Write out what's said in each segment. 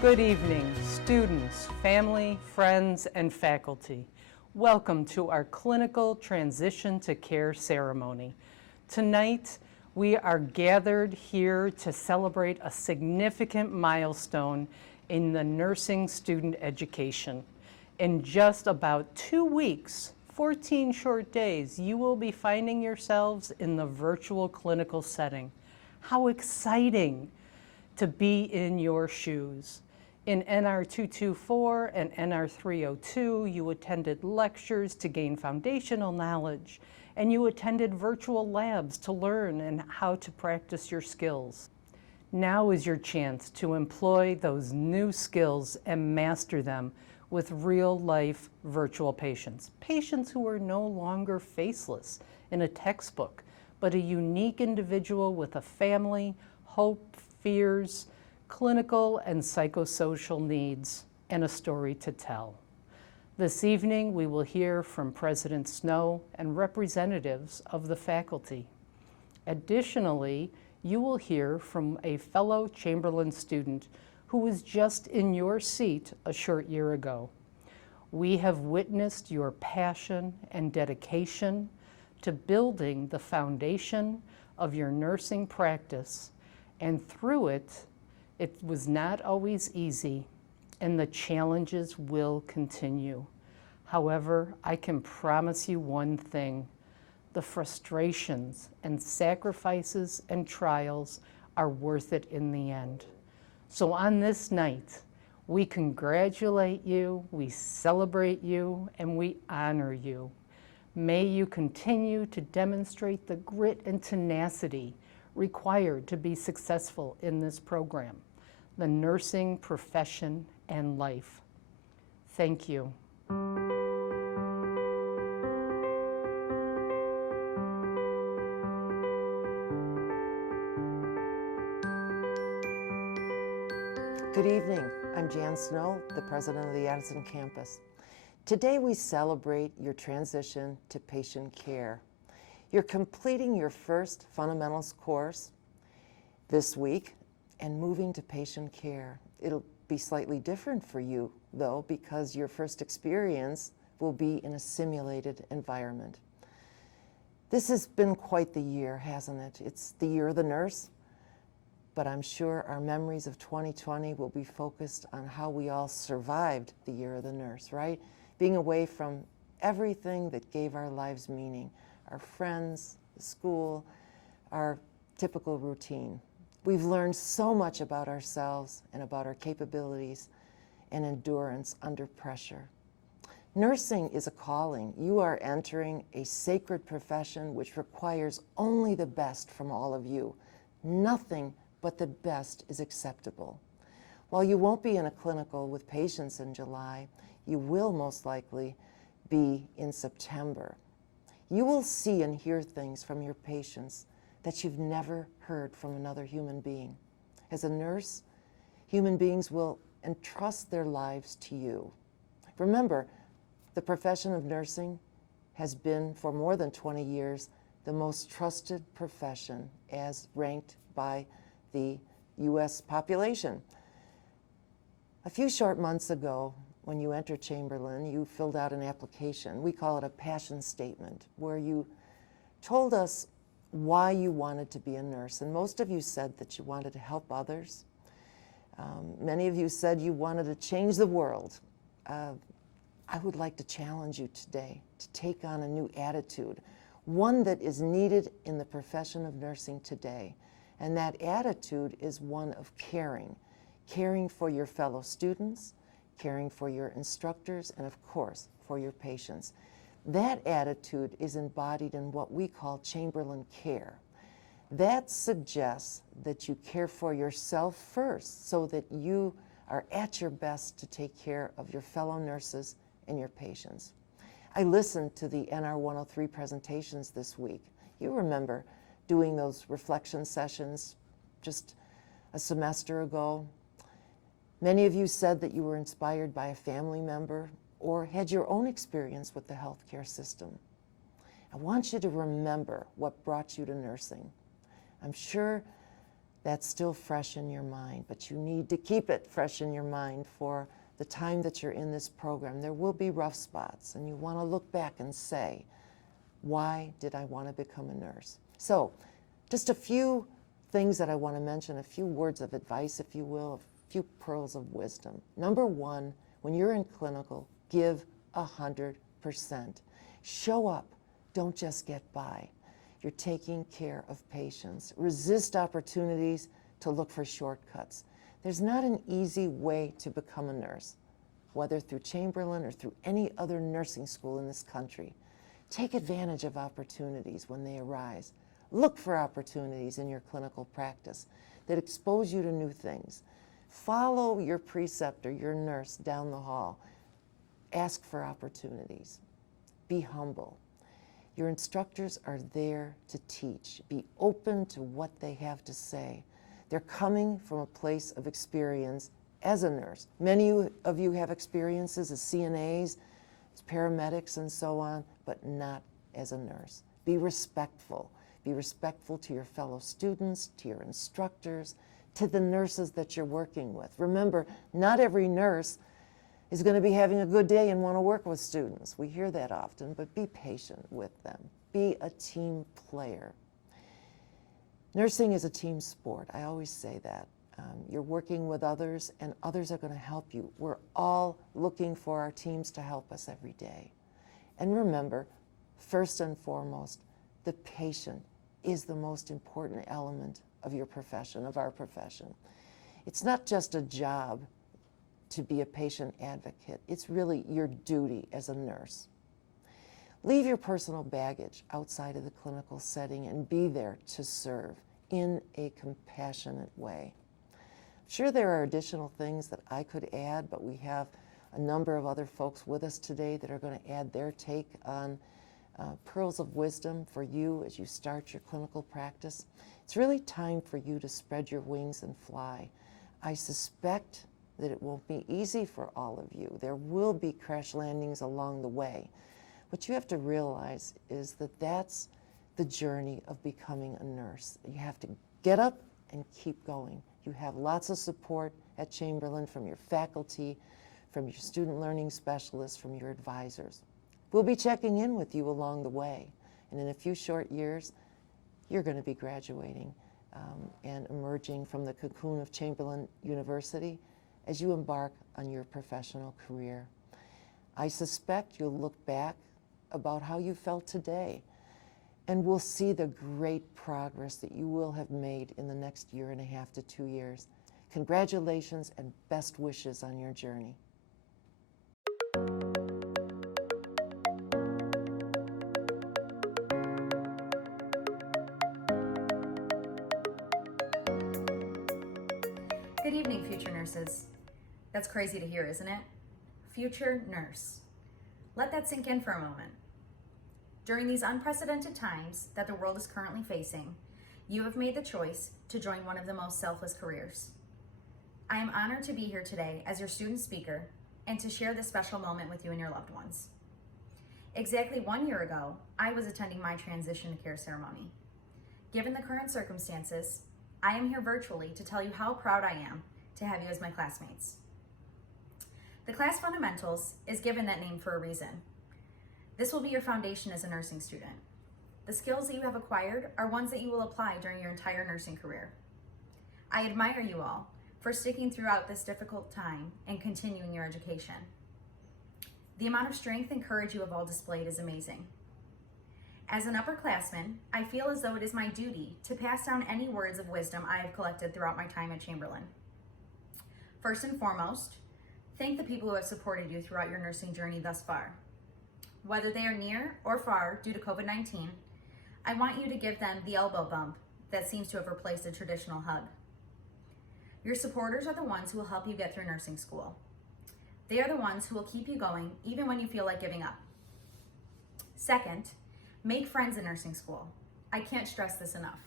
Good evening, students, family, friends, and faculty. Welcome to our clinical transition to care ceremony. Tonight, we are gathered here to celebrate a significant milestone in the nursing student education. In just about 2 weeks, 14 short days, you will be finding yourselves in the virtual clinical setting. How exciting to be in your shoes. In NR 224 and NR 302, you attended lectures to gain foundational knowledge, and you attended virtual labs to learn and how to practice your skills. Now is your chance to employ those new skills and master them with real-life virtual patients. Patients who are no longer faceless in a textbook, but a unique individual with a family, hope, fears, clinical and psychosocial needs, and a story to tell. This evening, we will hear from President Snow and representatives of the faculty. Additionally, you will hear from a fellow Chamberlain student who was just in your seat a short year ago. We have witnessed your passion and dedication to building the foundation of your nursing practice, and through it, it was not always easy, and the challenges will continue. However, I can promise you one thing: the frustrations and sacrifices and trials are worth it in the end. So on this night, we congratulate you, we celebrate you, and we honor you. May you continue to demonstrate the grit and tenacity required to be successful in this program, the nursing profession and life. Thank you. Good evening. I'm Jan Snow, the president of the Addison campus. Today we celebrate your transition to patient care. You're completing your first fundamentals course this week and moving to patient care. It'll be slightly different for you, though, because your first experience will be in a simulated environment. This has been quite the year, hasn't it? It's the year of the nurse, but I'm sure our memories of 2020 will be focused on how we all survived the year of the nurse, right? Being away from everything that gave our lives meaning, our friends, the school, our typical routine. We've learned so much about ourselves and about our capabilities and endurance under pressure. Nursing is a calling. You are entering a sacred profession which requires only the best from all of you. Nothing but the best is acceptable. While you won't be in a clinical with patients in July, you will most likely be in September. You will see and hear things from your patients that you've never heard from another human being. As a nurse, human beings will entrust their lives to you. Remember, the profession of nursing has been, for more than 20 years, the most trusted profession as ranked by the U.S. population. A few short months ago, when you entered Chamberlain, you filled out an application. We call it a passion statement, where you told us why you wanted to be a nurse. And most of you said that you wanted to help others. Many of you said you wanted to change the world. I would like to challenge you today to take on a new attitude, one that is needed in the profession of nursing today. And that attitude is one of caring. Caring for your fellow students, caring for your instructors, and of course, for your patients. That attitude is embodied in what we call Chamberlain Care. That suggests that you care for yourself first so that you are at your best to take care of your fellow nurses and your patients. I listened to the NR 103 presentations this week. You remember doing those reflection sessions just a semester ago. Many of you said that you were inspired by a family member or had your own experience with the healthcare system. I want you to remember what brought you to nursing. I'm sure That's still fresh in your mind, but you need to keep it fresh in your mind for the time that you're in this program. There will be rough spots, and you want to look back and say, why did I want to become a nurse? So, just a few things that I want to mention, a few words of advice, if you will, a few pearls of wisdom. Number one, when you're in clinical, give 100%. Show up, don't just get by. You're taking care of patients. Resist opportunities to look for shortcuts. There's not an easy way to become a nurse, whether through Chamberlain or through any other nursing school in this country. Take advantage of opportunities when they arise. Look for opportunities in your clinical practice that expose you to new things. Follow your preceptor, your nurse, down the hall. Ask for opportunities. Be humble. Your instructors are there to teach. Be open to what they have to say. They're coming from a place of experience as a nurse. Many of you have experiences as CNAs, as paramedics, and so on, but not as a nurse. Be respectful. Be respectful to your fellow students, to your instructors, to the nurses that you're working with. Remember, not every nurse is going to be having a good day and want to work with students. We hear that often, but be patient with them. Be a team player. Nursing is a team sport. I always say that. You're working with others, and others are going to help you. We're all looking for our teams to help us every day. And remember, first and foremost, the patient is the most important element of your profession, of our profession. It's not just a job to be a patient advocate. It's really your duty as a nurse. Leave your personal baggage outside of the clinical setting and be there to serve in a compassionate way. I'm sure there are additional things that I could add, but we have a number of other folks with us today that are going to add their take on pearls of wisdom for you as you start your clinical practice. It's really time for you to spread your wings and fly. I suspect that it won't be easy for all of you. There will be crash landings along the way. What you have to realize is that that's the journey of becoming a nurse. You have to get up and keep going. You have lots of support at Chamberlain from your faculty, from your student learning specialists, from your advisors. We'll be checking in with you along the way. And in a few short years, you're going to be graduating and emerging from the cocoon of Chamberlain University as you embark on your professional career. I suspect you'll look back about how you felt today, and we'll see the great progress that you will have made in the next 1.5 to 2 years. Congratulations and best wishes on your journey. Good evening, future nurses. That's crazy to hear, isn't it? Future nurse. Let that sink in for a moment. During these unprecedented times that the world is currently facing, you have made the choice to join one of the most selfless careers. I am honored to be here today as your student speaker and to share this special moment with you and your loved ones. Exactly 1 year ago, I was attending my transition to care ceremony. Given the current circumstances, I am here virtually to tell you how proud I am to have you as my classmates. The class Fundamentals is given that name for a reason. This will be your foundation as a nursing student. The skills that you have acquired are ones that you will apply during your entire nursing career. I admire you all for sticking throughout this difficult time and continuing your education. The amount of strength and courage you have all displayed is amazing. As an upperclassman, I feel as though it is my duty to pass down any words of wisdom I have collected throughout my time at Chamberlain. First and foremost, thank the people who have supported you throughout your nursing journey thus far. Whether they are near or far due to COVID-19, I want you to give them the elbow bump that seems to have replaced a traditional hug. Your supporters are the ones who will help you get through nursing school. They are the ones who will keep you going even when you feel like giving up. Second, make friends in nursing school. I can't stress this enough.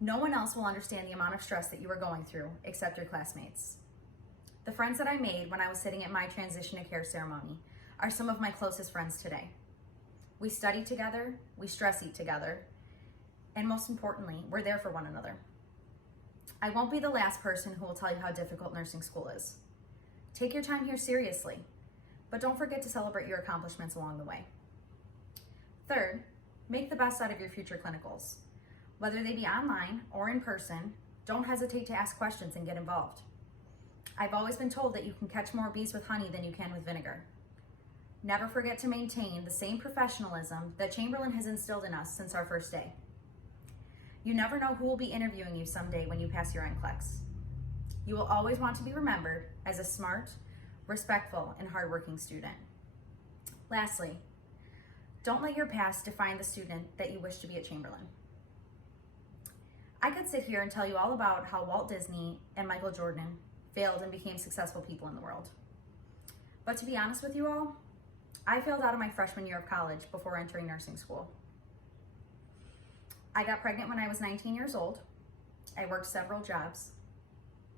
No one else will understand the amount of stress that you are going through except your classmates. The friends that I made when I was sitting at my transition to care ceremony are some of my closest friends today. We study together, we stress eat together, and most importantly, we're there for one another. I won't be the last person who will tell you how difficult nursing school is. Take your time here seriously, but don't forget to celebrate your accomplishments along the way. Third, make the best out of your future clinicals. Whether they be online or in person, don't hesitate to ask questions and get involved. I've always been told that you can catch more bees with honey than you can with vinegar. Never forget to maintain the same professionalism that Chamberlain has instilled in us since our first day. You never know who will be interviewing you someday when you pass your NCLEX. You will always want to be remembered as a smart, respectful, and hardworking student. Lastly, don't let your past define the student that you wish to be at Chamberlain. I could sit here and tell you all about how Walt Disney and Michael Jordan failed and became successful people in the world. But to be honest with you all, I failed out of my freshman year of college before entering nursing school. I got pregnant when I was 19 years old. I worked several jobs,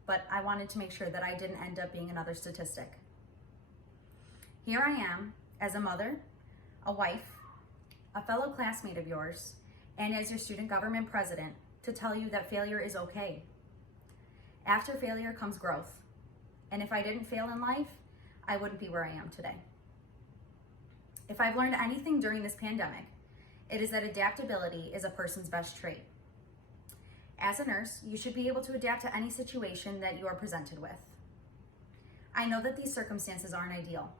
but I wanted to make sure that I didn't end up being another statistic. Here I am as a mother, a wife, a fellow classmate of yours, and as your student government president to tell you that failure is okay. After failure comes growth, and if I didn't fail in life, I wouldn't be where I am today. If I've learned anything during this pandemic, it is that adaptability is a person's best trait. As a nurse, you should be able to adapt to any situation that you are presented with. I know that these circumstances aren't ideal,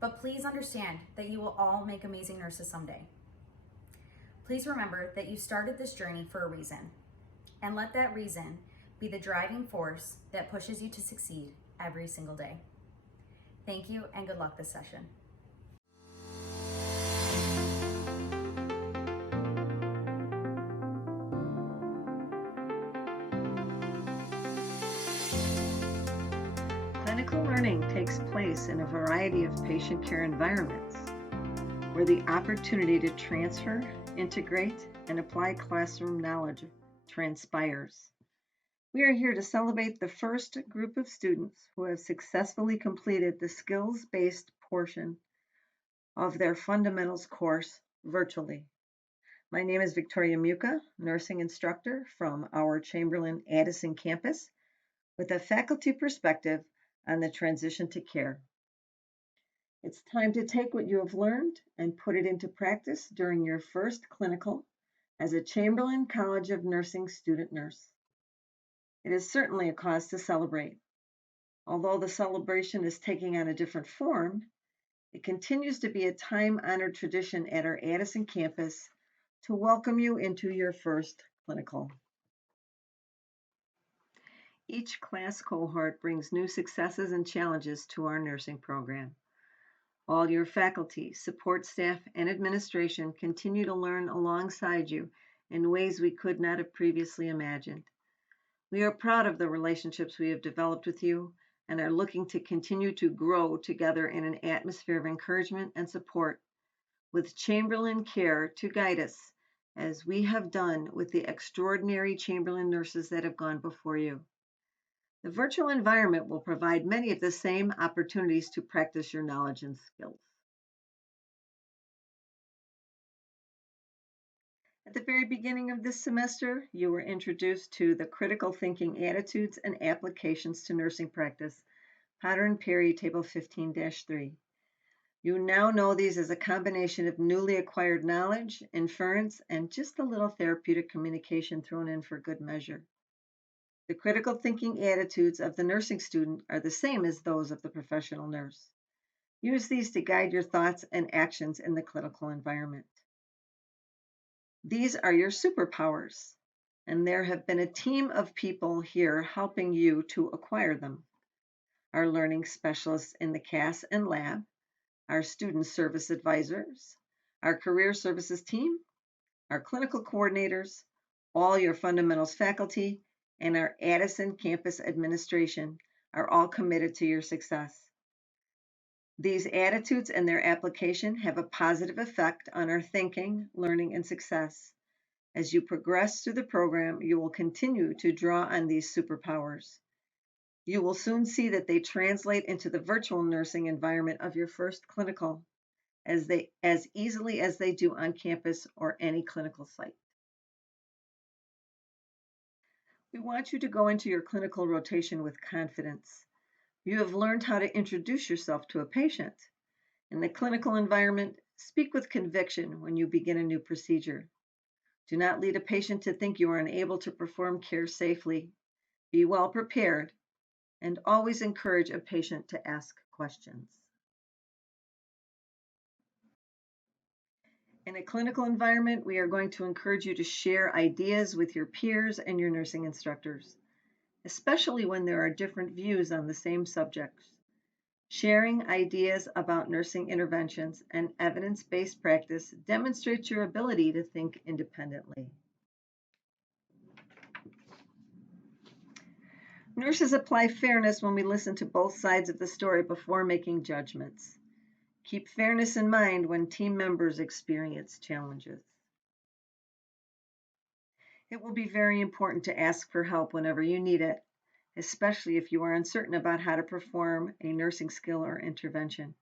but please understand that you will all make amazing nurses someday. Please remember that you started this journey for a reason, and let that reason be the driving force that pushes you to succeed every single day. Thank you and good luck this session. Clinical learning takes place in a variety of patient care environments, where the opportunity to transfer, integrate, and apply classroom knowledge transpires. We are here to celebrate the first group of students who have successfully completed the skills-based portion of their fundamentals course virtually. My name is Victoria Muka, nursing instructor from our Chamberlain Addison campus, with a faculty perspective on the transition to care. It's time to take what you have learned and put it into practice during your first clinical as a Chamberlain College of Nursing student nurse. It is certainly a cause to celebrate. Although the celebration is taking on a different form, it continues to be a time-honored tradition at our Addison campus to welcome you into your first clinical. Each class cohort brings new successes and challenges to our nursing program. All your faculty, support staff, and administration continue to learn alongside you in ways we could not have previously imagined. We are proud of the relationships we have developed with you and are looking to continue to grow together in an atmosphere of encouragement and support, with Chamberlain Care to guide us, as we have done with the extraordinary Chamberlain nurses that have gone before you. The virtual environment will provide many of the same opportunities to practice your knowledge and skills. At the very beginning of this semester, you were introduced to the critical thinking attitudes and applications to nursing practice, Potter and Perry, Table 15-3. You now know these as a combination of newly acquired knowledge, inference, and just a little therapeutic communication thrown in for good measure. The critical thinking attitudes of the nursing student are the same as those of the professional nurse. Use these to guide your thoughts and actions in the clinical environment. These are your superpowers, and there have been a team of people here helping you to acquire them. Our learning specialists in the CAS and lab, our student service advisors, our career services team, our clinical coordinators, all your fundamentals faculty, and our Addison campus administration are all committed to your success. These attitudes and their application have a positive effect on our thinking, learning, and success. As you progress through the program, you will continue to draw on these superpowers. You will soon see that they translate into the virtual nursing environment of your first clinical as easily as they do on campus or any clinical site. We want you to go into your clinical rotation with confidence. You have learned how to introduce yourself to a patient. In the clinical environment, speak with conviction when you begin a new procedure. Do not lead a patient to think you are unable to perform care safely. Be well prepared, and always encourage a patient to ask questions. In a clinical environment, we are going to encourage you to share ideas with your peers and your nursing instructors, especially when there are different views on the same subjects. Sharing ideas about nursing interventions and evidence-based practice demonstrates your ability to think independently. Nurses apply fairness when we listen to both sides of the story before making judgments. Keep fairness in mind when team members experience challenges. It will be very important to ask for help whenever you need it, especially if you are uncertain about how to perform a nursing skill or intervention.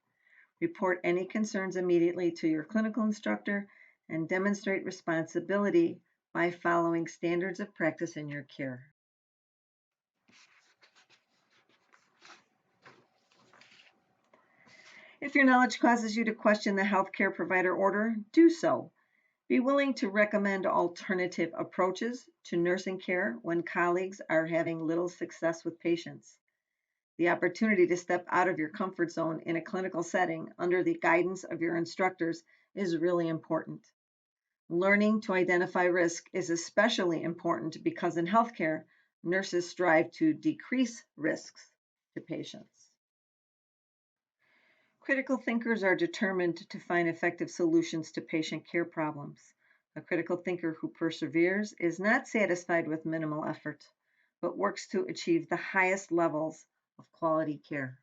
Report any concerns immediately to your clinical instructor and demonstrate responsibility by following standards of practice in your care. If your knowledge causes you to question the healthcare provider order, do so. Be willing to recommend alternative approaches to nursing care when colleagues are having little success with patients. The opportunity to step out of your comfort zone in a clinical setting under the guidance of your instructors is really important. Learning to identify risk is especially important because in healthcare, nurses strive to decrease risks to patients. Critical thinkers are determined to find effective solutions to patient care problems. A critical thinker who perseveres is not satisfied with minimal effort, but works to achieve the highest levels of quality care.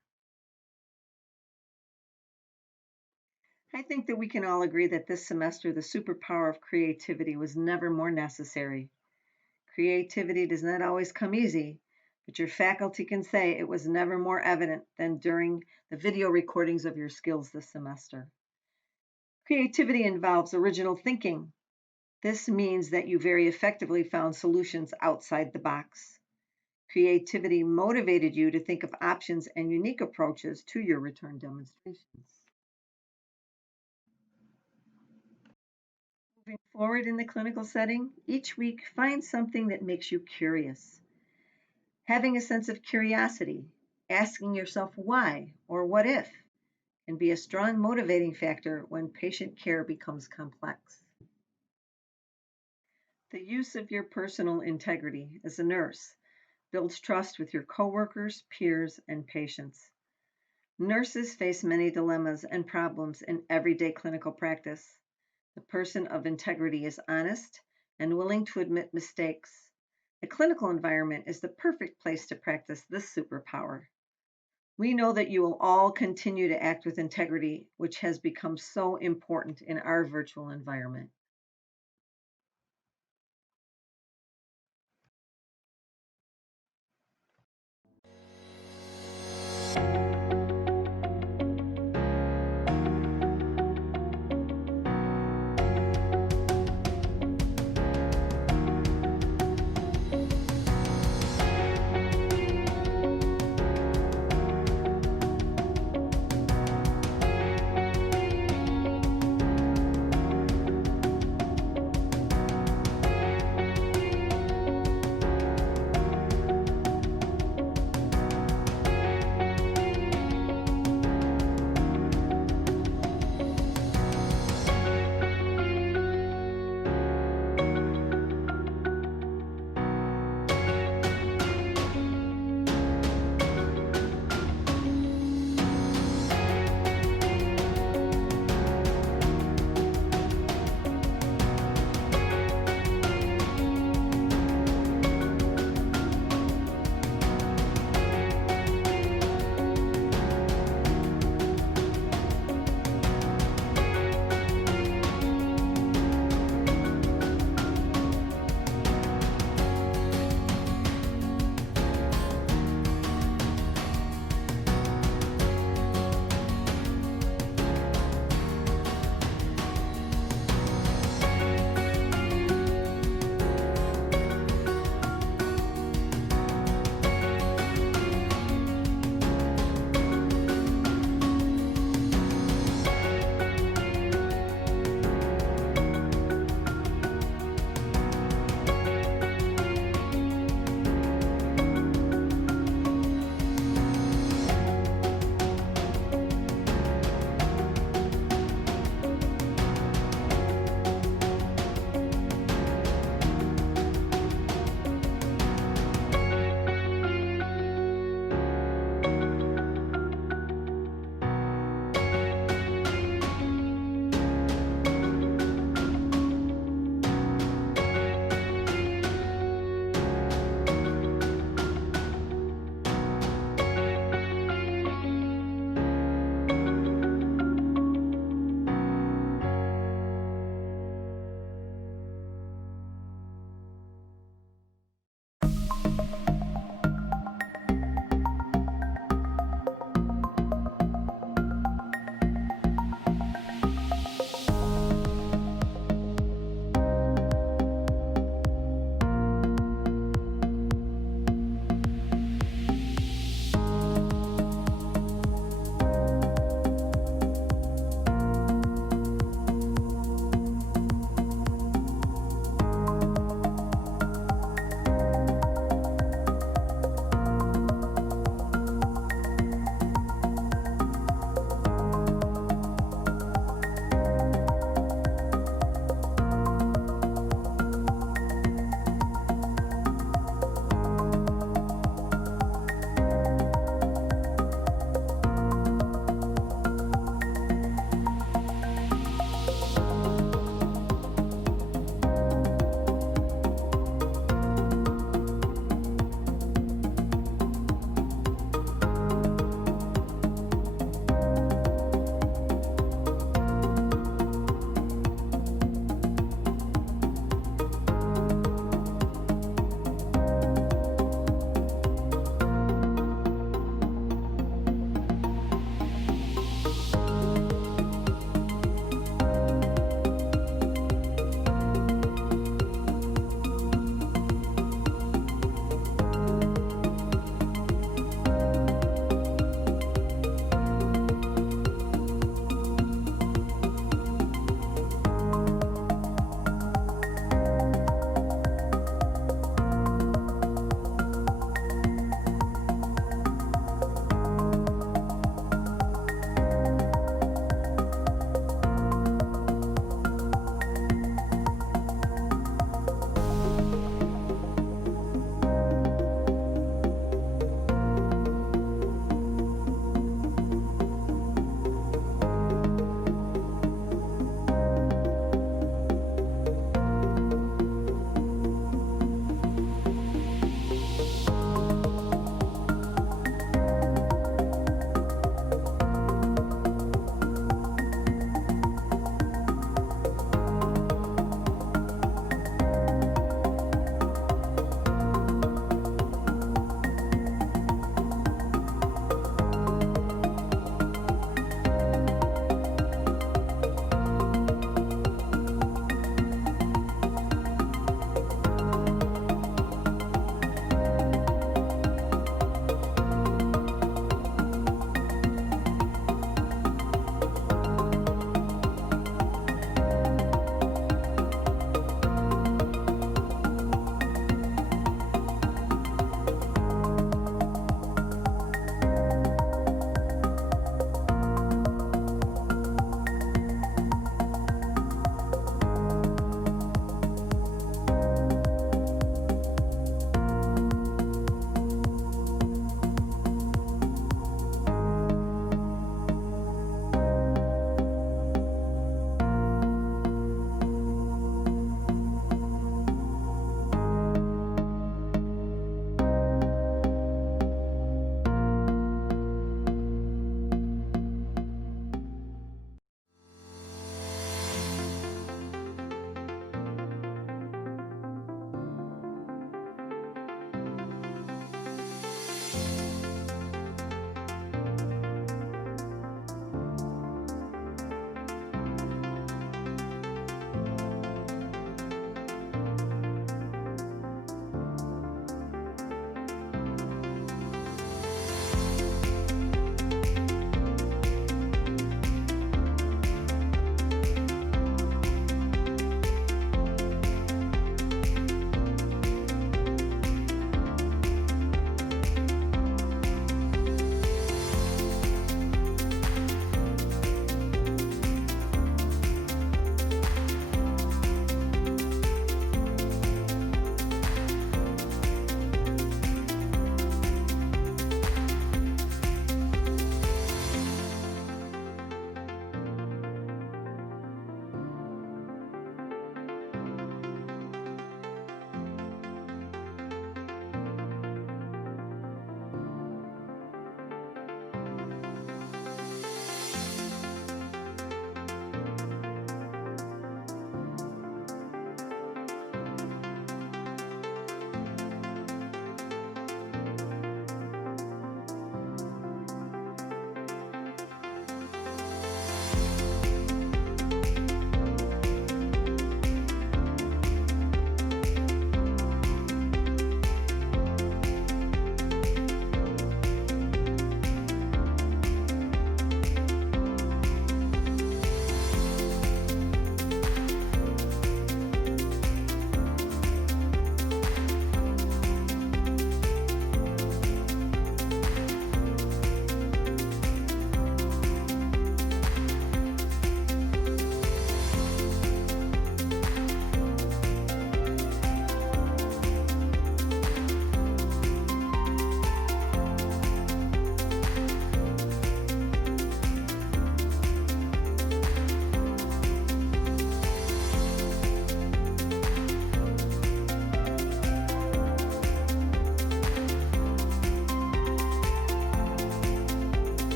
I think that we can all agree that this semester the superpower of creativity was never more necessary. Creativity does not always come easy, but your faculty can say it was never more evident than during the video recordings of your skills this semester. Creativity involves original thinking. This means that you very effectively found solutions outside the box. Creativity motivated you to think of options and unique approaches to your return demonstrations. Moving forward in the clinical setting, each week find something that makes you curious. Having a sense of curiosity, asking yourself why or what if, can be a strong motivating factor when patient care becomes complex. The use of your personal integrity as a nurse builds trust with your coworkers, peers, and patients. Nurses face many dilemmas and problems in everyday clinical practice. The person of integrity is honest and willing to admit mistakes. The clinical environment is the perfect place to practice this superpower. We know that you will all continue to act with integrity, which has become so important in our virtual environment.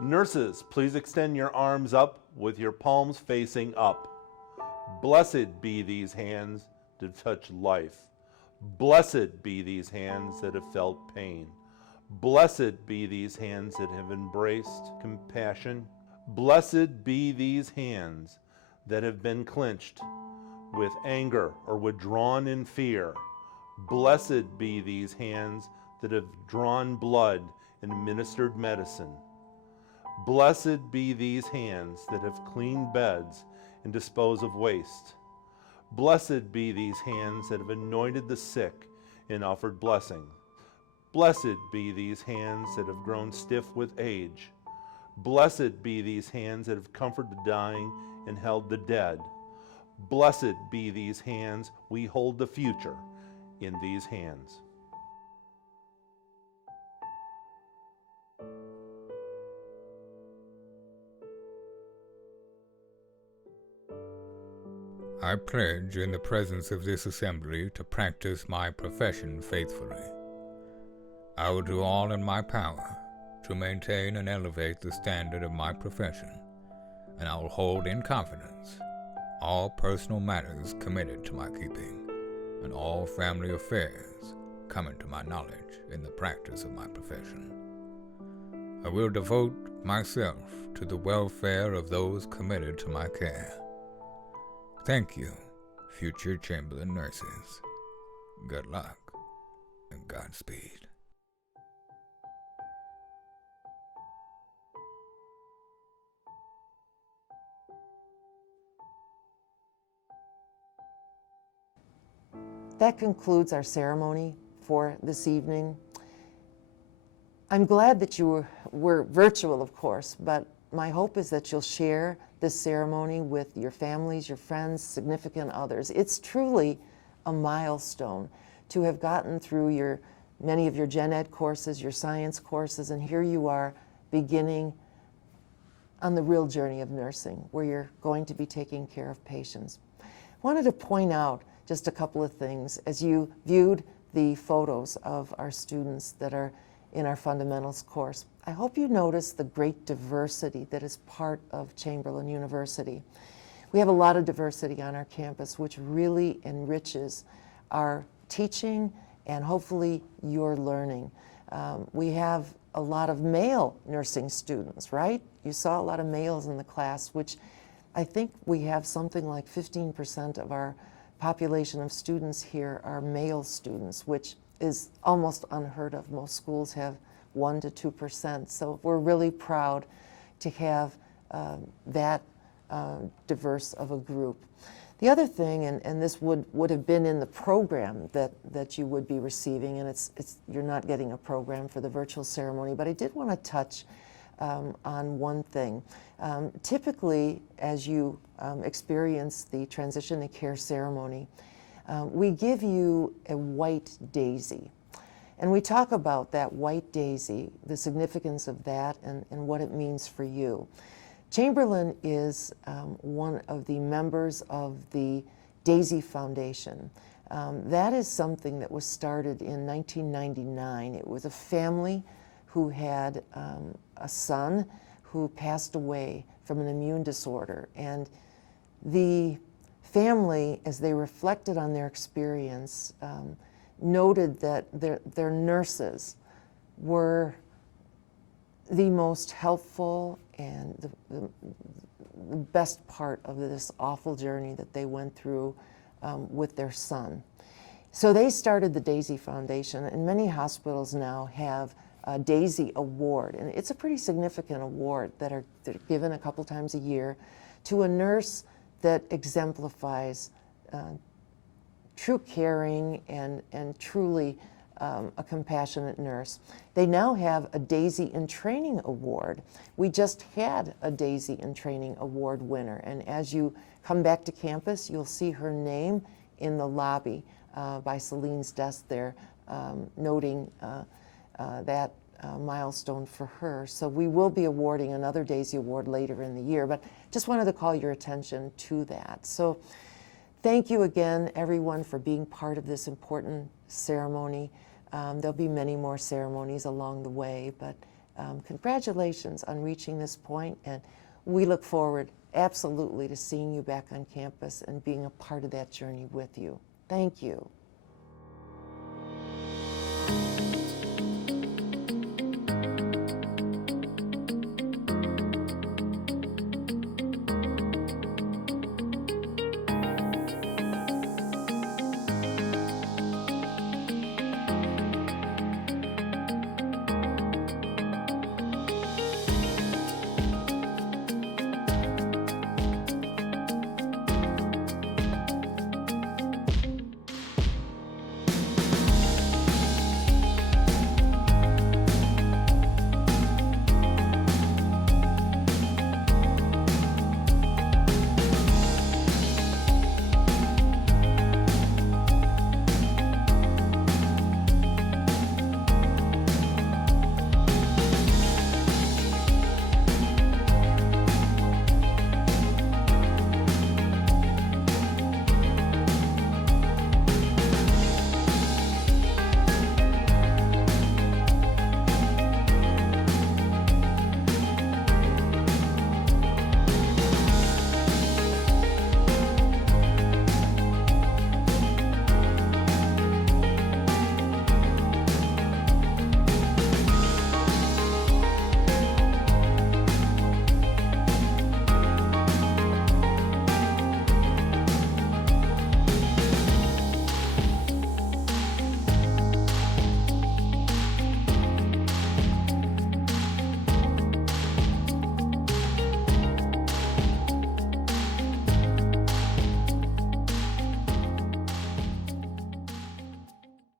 Nurses, please extend your arms up with your palms facing up. Blessed be these hands that touch life. Blessed be these hands that have felt pain. Blessed be these hands that have embraced compassion. Blessed be these hands that have been clenched with anger or withdrawn in fear. Blessed be these hands that have drawn blood and administered medicine. Blessed be these hands that have cleaned beds and disposed of waste. Blessed be these hands that have anointed the sick and offered blessing. Blessed be these hands that have grown stiff with age. Blessed be these hands that have comforted the dying and held the dead. Blessed be these hands, we hold the future in these hands. I pledge in the presence of this assembly to practice my profession faithfully. I will do all in my power to maintain and elevate the standard of my profession, and I will hold in confidence all personal matters committed to my keeping, and all family affairs coming to my knowledge in the practice of my profession. I will devote myself to the welfare of those committed to my care. Thank you, future Chamberlain nurses. Good luck and Godspeed. That concludes our ceremony for this evening. I'm glad that you were virtual, of course, but my hope is that you'll share this ceremony with your families, your friends, significant others. It's truly a milestone to have gotten through many of your gen ed courses, your science courses, and here you are beginning on the real journey of nursing, where you're going to be taking care of patients. I wanted to point out just a couple of things as you viewed the photos of our students that are in our fundamentals course. I hope you notice the great diversity that is part of Chamberlain University. We have a lot of diversity on our campus, which really enriches our teaching and hopefully your learning. We have a lot of male nursing students, right? You saw a lot of males in the class, which I think we have something like 15% of our population of students here are male students, which is almost unheard of. Most schools have 1 to 2%. So we're really proud to have that diverse of a group. The other thing, and this would have been in the program that you would be receiving, and you're not getting a program for the virtual ceremony, but I did want to touch on one thing. Typically, as you experience the transition to care ceremony, we give you a white daisy. And we talk about that white daisy, the significance of that, and what it means for you. Chamberlain is one of the members of the Daisy Foundation. That is something that was started in 1999. It was a family who had a son who passed away from an immune disorder. And the family, as they reflected on their experience, noted that their nurses were the most helpful and the best part of this awful journey that they went through with their son. So they started the Daisy Foundation, and many hospitals now have a Daisy Award, and it's a pretty significant award that are given a couple times a year to a nurse that exemplifies true caring and truly a compassionate nurse. They now have a Daisy in Training Award. We just had a Daisy in Training Award winner, and as you come back to campus, you'll see her name in the lobby by Celine's desk there, noting that milestone for her. So we will be awarding another Daisy Award later in the year, but just wanted to call your attention to that. So thank you again, everyone, for being part of this important ceremony. There'll be many more ceremonies along the way, but congratulations on reaching this point, and we look forward absolutely to seeing you back on campus and being a part of that journey with you. Thank you.